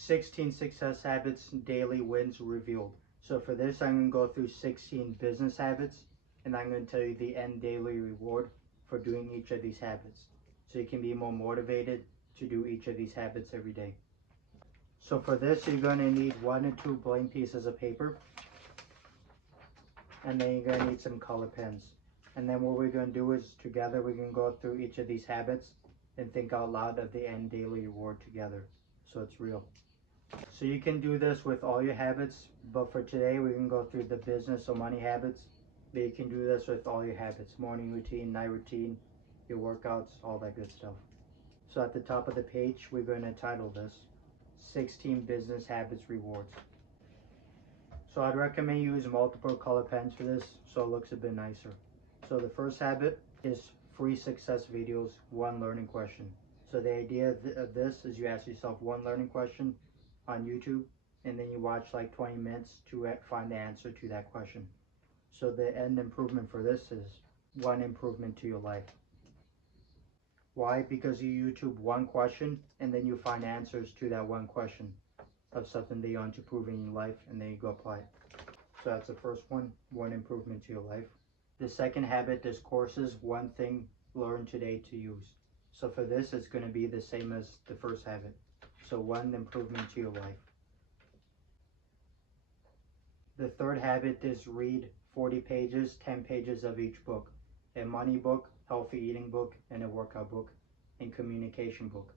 16 success habits daily wins revealed. So for this, I'm going to go through 16 business habits, and I'm going to tell you the end daily reward for doing each of these habits, so you can be more motivated to do each of these habits every day. So for this, you're going to need 1 or 2 blank pieces of paper, and then you're going to need some color pens. And then what we're going to do is together we're going to go through each of these habits and think out loud of the end daily reward together, so it's real. So you can do this with all your habits, but for today we can go through the business or money habits. But you can do this with all your habits: morning routine, night routine, your workouts, all that good stuff. So at the top of the page, we're going to title this 16 Business Habits Rewards. So I'd recommend you use multiple color pens for this so it looks a bit nicer. So the first habit is free success videos, 1 learning question. So the idea of this is you ask yourself 1 learning question on YouTube, and then you watch like 20 minutes to find the answer to that question. So the end improvement for this is 1 improvement to your life. Why? Because you YouTube 1 question and then you find answers to that 1 question of something that you want to improve in your life, and then you go apply it. So that's the first one, 1 improvement to your life. The second habit is courses, 1 thing learned today to use. So for this, it's going to be the same as the first habit. So 1 improvement to your life. The third habit is read 40 pages, 10 pages of each book. A money book, healthy eating book, and a workout book, and communication book.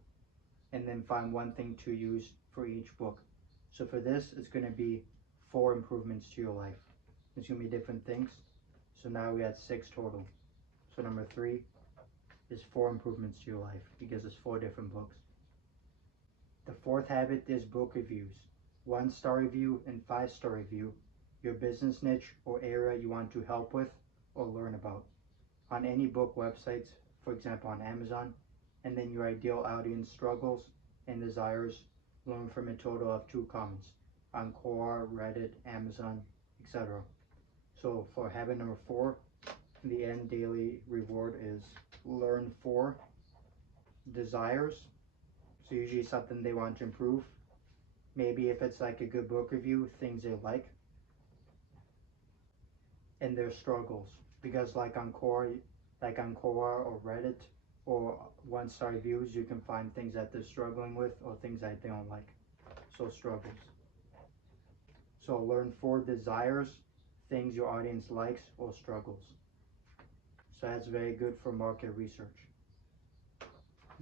And then find 1 thing to use for each book. So for this, it's going to be 4 improvements to your life. It's going to be different things. So now we had 6 total. So number 3 is 4 improvements to your life, because it's 4 different books. The fourth habit is book reviews. 1-star review and 5-star review, your business niche or area you want to help with or learn about, on any book websites, for example on Amazon, and then your ideal audience struggles and desires, learn from a total of 2 comments on Quora, Reddit, Amazon, etc. So for habit number 4, the end daily reward is learn 4 desires. So usually something they want to improve. Maybe if it's like a good book review, things they like. And their struggles. Because like on Quora or Reddit or 1-star reviews, you can find things that they're struggling with or things that they don't like. So struggles. So learn 4 desires, things your audience likes or struggles. So that's very good for market research.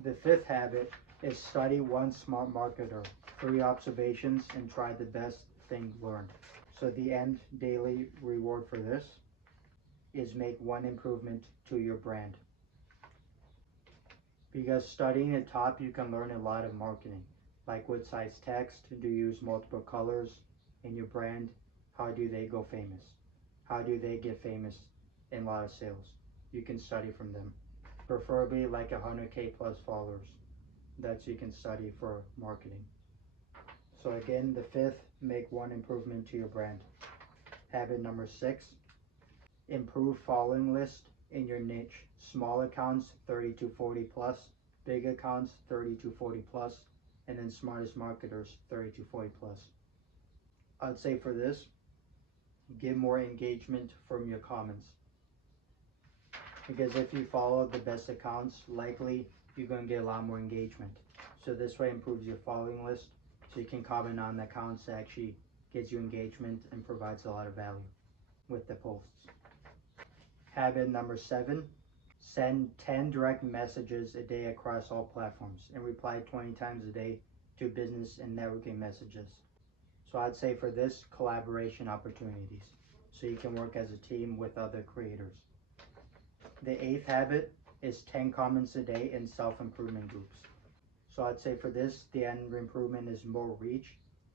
The 5th habit is study 1 smart marketer, 3 observations, and try the best thing learned. So the end daily reward for this is make 1 improvement to your brand. Because studying the top, you can learn a lot of marketing, like what size text, do you use multiple colors in your brand, how do they go famous, how do they get famous in a lot of sales. You can study from them, preferably like 100K plus followers. That you can study for marketing. So again, the 5th, make 1 improvement to your brand. Habit number 6, improve following list in your niche. Small accounts 30 to 40 plus, big accounts 30 to 40 plus, and then smartest marketers 30 to 40 plus. I'd say for this, get more engagement from your comments. Because if you follow the best accounts, likely you're going to get a lot more engagement. So this way improves your following list, so you can comment on the accounts that actually gives you engagement and provides a lot of value with the posts. Habit number 7, send 10 direct messages a day across all platforms and reply 20 times a day to business and networking messages. So I'd say for this, collaboration opportunities, so you can work as a team with other creators. The 8th habit is 10 comments a day in self-improvement groups. So I'd say for this, the end improvement is more reach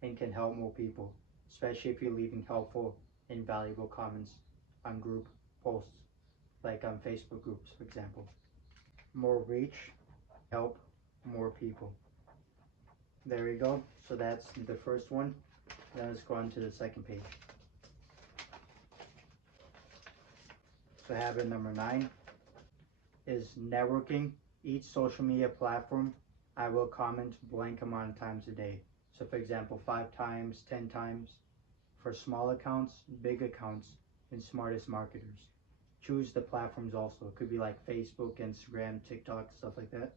and can help more people, especially if you're leaving helpful and valuable comments on group posts, like on Facebook groups, for example. More reach, help more people. There we go. So that's the first one. Now let's go on to the second page. So habit number 9 is networking. Each social media platform, I will comment blank amount of times a day. So for example, 5 times, 10 times. For small accounts, big accounts, and smartest marketers. Choose the platforms also. It could be like Facebook, Instagram, TikTok, stuff like that.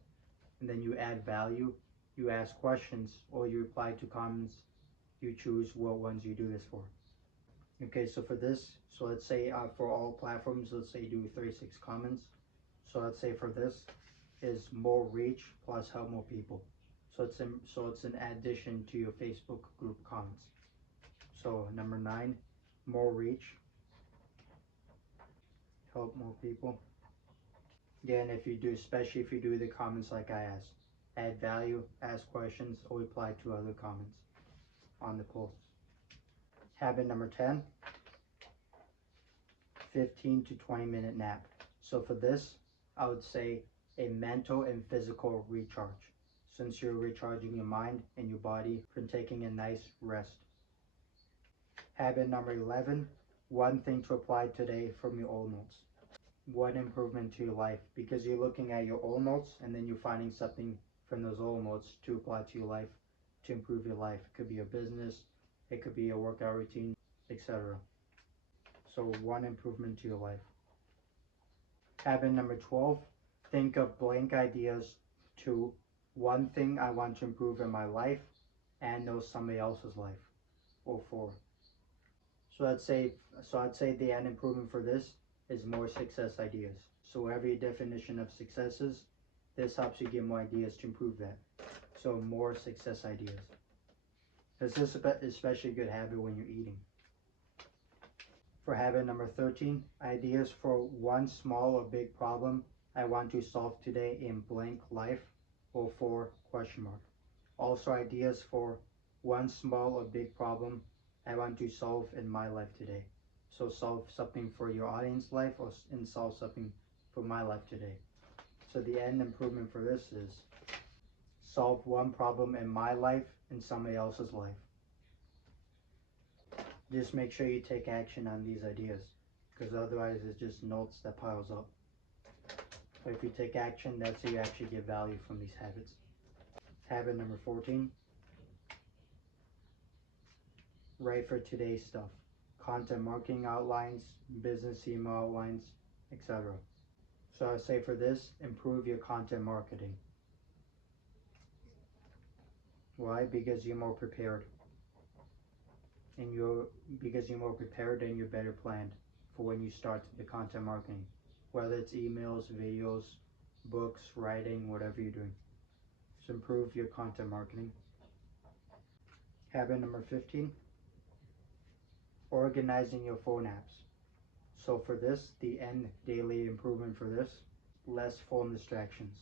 And then you add value, you ask questions, or you reply to comments. You choose what ones you do this for. Okay, so for this, so let's say for all platforms, let's say you do 36 comments. So let's say for this is more reach plus help more people. So it's an addition to your Facebook group comments. So number 9, more reach, help more people. Again, if you do, especially if you do the comments like I asked, add value, ask questions, or reply to other comments on the posts. Habit number 10, 15 to 20 minute nap. So for this, I would say a mental and physical recharge, since you're recharging your mind and your body from taking a nice rest. Habit number 11, one thing to apply today from your old notes. One improvement to your life, because you're looking at your old notes and then you're finding something from those old notes to apply to your life, to improve your life. It could be a business, it could be a workout routine, etc. So one improvement to your life. Habit number 12, think of blank ideas to one thing I want to improve in my life and know somebody else's life, or 4. So I'd say the end improvement for this is more success ideas. So whatever your definition of success is, this helps you get more ideas to improve that. So more success ideas. This is especially a good habit when you're eating. For habit number 13, ideas for one small or big problem I want to solve today in blank life, or 4 question mark. Also ideas for one small or big problem I want to solve in my life today. So solve something for your audience life, and solve something for my life today. So the end improvement for this is solve one problem in my life and somebody else's life. Just make sure you take action on these ideas, because otherwise it's just notes that piles up. But if you take action, that's how you actually get value from these habits. Habit number 14, write for today's stuff. Content marketing outlines, business email outlines, etc. So I would say for this, improve your content marketing. Why? Because you're more prepared. Because you're more prepared and you're better planned for when you start the content marketing. Whether it's emails, videos, books, writing, whatever you're doing. So improve your content marketing. Habit number 15, organizing your phone apps. So for this, the end daily improvement for this, less phone distractions.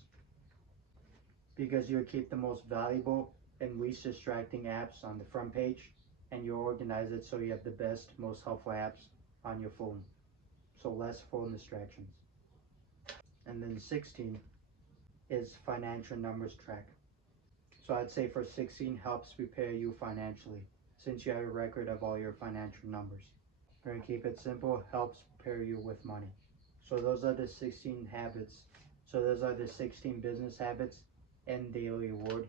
Because you keep the most valuable and least distracting apps on the front page, and you organize it so you have the best, most helpful apps on your phone. So less phone distractions. And then 16 is financial numbers track. So I'd say for 16 helps prepare you financially, since you have a record of all your financial numbers. We're going to keep it simple, helps prepare you with money. So those are the 16 habits. So those are the 16 business habits and daily reward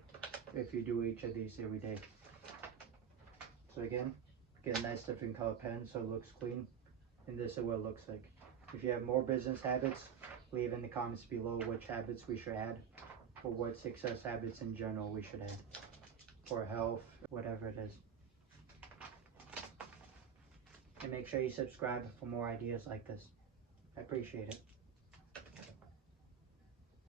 if you do each of these every day. So again, get a nice different color pen so it looks clean, and this is what it looks like. If you have more business habits, leave in the comments below which habits we should add, or what success habits in general we should add, or health, whatever it is. And make sure you subscribe for more ideas like this. I appreciate it.